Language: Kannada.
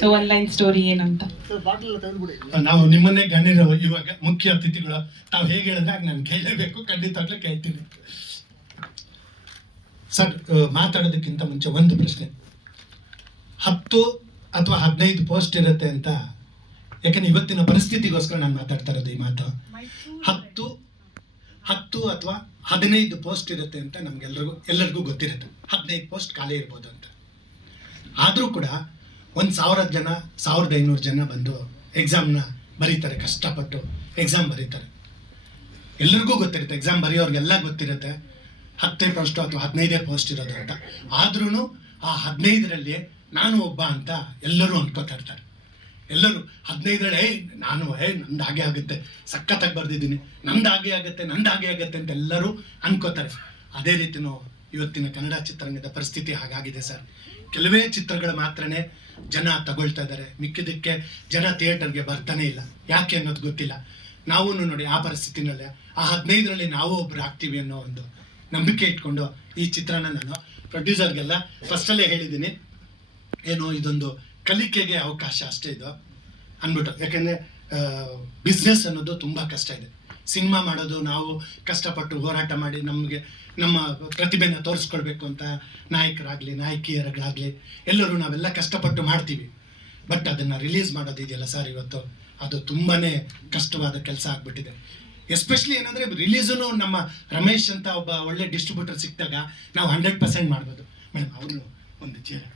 ಸೊ ಒನ್ ಲೈನ್ ಸ್ಟೋರಿ ಏನಂತ ನಾವು ನಿಮ್ಮನ್ನೇ ಗಣ್ಯರ ಇವಾಗ ಮುಖ್ಯ ಅತಿಥಿಗಳು. ತಾವು ಹೇಗೆ ಹೇಳಿದ್ರೆ ನಾನು ಕೇಳಬೇಕು ಖಂಡಿತವಾಗ್ಲೂ ಕೇಳ್ತೀನಿ. ಸರ್ ಮಾತಾಡೋದಕ್ಕಿಂತ ಮುಂಚೆ ಒಂದು ಪ್ರಶ್ನೆ. ಹತ್ತು ಅಥವಾ ಹದಿನೈದು ಪೋಸ್ಟ್ ಇರುತ್ತೆ ಅಂತ. ಯಾಕಂದ್ರೆ ಇವತ್ತಿನ ಪರಿಸ್ಥಿತಿಗೋಸ್ಕರ ನಾನು ಮಾತಾಡ್ತಾ ಇರೋದು ಈ ಮಾತು. ಹತ್ತು ಹತ್ತು ಅಥವಾ ಹದಿನೈದು ಪೋಸ್ಟ್ ಇರುತ್ತೆ ಅಂತ ನಮ್ಗೆಲ್ರಿಗೂ ಎಲ್ಲರಿಗೂ ಗೊತ್ತಿರುತ್ತೆ. ಹದಿನೈದು ಪೋಸ್ಟ್ ಖಾಲಿ ಇರ್ಬೋದು ಅಂತ. ಆದರೂ ಕೂಡ ಒಂದು ಸಾವಿರ ಜನ, ಸಾವಿರದ ಐನೂರು ಜನ ಬಂದು ಎಕ್ಸಾಮ್ನ ಬರೀತಾರೆ, ಕಷ್ಟಪಟ್ಟು ಎಕ್ಸಾಮ್ ಬರೀತಾರೆ. ಎಲ್ಲರಿಗೂ ಗೊತ್ತಿರುತ್ತೆ ಎಕ್ಸಾಮ್ ಬರೆಯೋರಿಗೆಲ್ಲ ಗೊತ್ತಿರುತ್ತೆ. ಹತ್ತೇ ಪೋಸ್ಟು ಅಥವಾ ಹದಿನೈದೇ ಪೋಸ್ಟ್ ಇರೋದು ಅಂತ. ಆದ್ರೂ ಆ ಹದಿನೈದರಲ್ಲಿ ನಾನು ಒಬ್ಬ ಅಂತ ಎಲ್ಲರೂ ಅನ್ಕೋತಾ ಇರ್ತಾರೆ. ಎಲ್ಲರೂ ಹದಿನೈದರಲ್ಲಿ, ಏಯ್, ನಾನು ಏ ನಂದು ಹಾಗೆ ಆಗುತ್ತೆ. ಸಖತ್ತಾಗಿ ಬರೆದಿದ್ದೀನಿ. ನಂದು ಹಾಗೆ ಆಗುತ್ತೆ, ನಂದು ಹಾಗೆ ಆಗುತ್ತೆ ಅಂತ ಎಲ್ಲರೂ ಅನ್ಕೋತಾರೆ. ಅದೇ ರೀತಿನೂ ಇವತ್ತಿನ ಕನ್ನಡ ಚಿತ್ರರಂಗದ ಪರಿಸ್ಥಿತಿ ಹಾಗಾಗಿದೆ ಸರ್. ಕೆಲವೇ ಚಿತ್ರಗಳು ಮಾತ್ರನೇ ಜನ ತಗೊಳ್ತಾ ಇದ್ದಾರೆ. ಮಿಕ್ಕಿದ್ದಕ್ಕೆ ಜನ ಥಿಯೇಟರ್ಗೆ ಬರ್ತಾನೆ ಇಲ್ಲ. ಯಾಕೆ ಅನ್ನೋದು ಗೊತ್ತಿಲ್ಲ. ನಾವು ನೋಡಿ ಆ ಪರಿಸ್ಥಿತಿನಲ್ಲೇ ಆ ಹದಿನೈದರಲ್ಲಿ ನಾವು ಒಬ್ರು ಆಗ್ತೀವಿ ಅನ್ನೋ ಒಂದು ನಂಬಿಕೆ ಇಟ್ಕೊಂಡು ಈ ಚಿತ್ರನ ನಾನು ಪ್ರೊಡ್ಯೂಸರ್ಗೆಲ್ಲ ಫಸ್ಟಲ್ಲೇ ಹೇಳಿದ್ದೀನಿ. ಏನು ಇದೊಂದು ಕಲಿಕೆಗೆ ಅವಕಾಶ ಅಷ್ಟೇ ಇದು ಅಂದ್ಬಿಟ್ಟು. ಯಾಕೆಂದರೆ ಬಿಸ್ನೆಸ್ ಅನ್ನೋದು ತುಂಬ ಕಷ್ಟ ಇದೆ. ಸಿನಿಮಾ ಮಾಡೋದು, ನಾವು ಕಷ್ಟಪಟ್ಟು ಹೋರಾಟ ಮಾಡಿ ನಮಗೆ ನಮ್ಮ ಪ್ರತಿಭೆನ ತೋರಿಸ್ಕೊಳ್ಬೇಕು ಅಂತ ನಾಯಕರಾಗಲಿ ನಾಯಕಿಯರಾಗಲಿ ಎಲ್ಲರೂ ನಾವೆಲ್ಲ ಕಷ್ಟಪಟ್ಟು ಮಾಡ್ತೀವಿ. ಬಟ್ ಅದನ್ನು ರಿಲೀಸ್ ಮಾಡೋದಿದೆಯಲ್ಲ ಸರ್ ಇವತ್ತು? ಅದು ತುಂಬಾ ಕಷ್ಟವಾದ ಕೆಲಸ ಆಗಿಬಿಟ್ಟಿದೆ. ಎಸ್ಪೆಷಲಿ ಏನಂದರೆ ರಿಲೀಸೂ ನಮ್ಮ ರಮೇಶ್ ಅಂತ ಒಬ್ಬ ಒಳ್ಳೆ ಡಿಸ್ಟ್ರಿಬ್ಯೂಟರ್ ಸಿಕ್ಕಿದಾಗ ನಾವು ಹಂಡ್ರೆಡ್ ಪರ್ಸೆಂಟ್ ಮಾಡ್ಬೋದು. ಮೇಡಮ್ ಅವರು ಒಂದು ಚೇರ್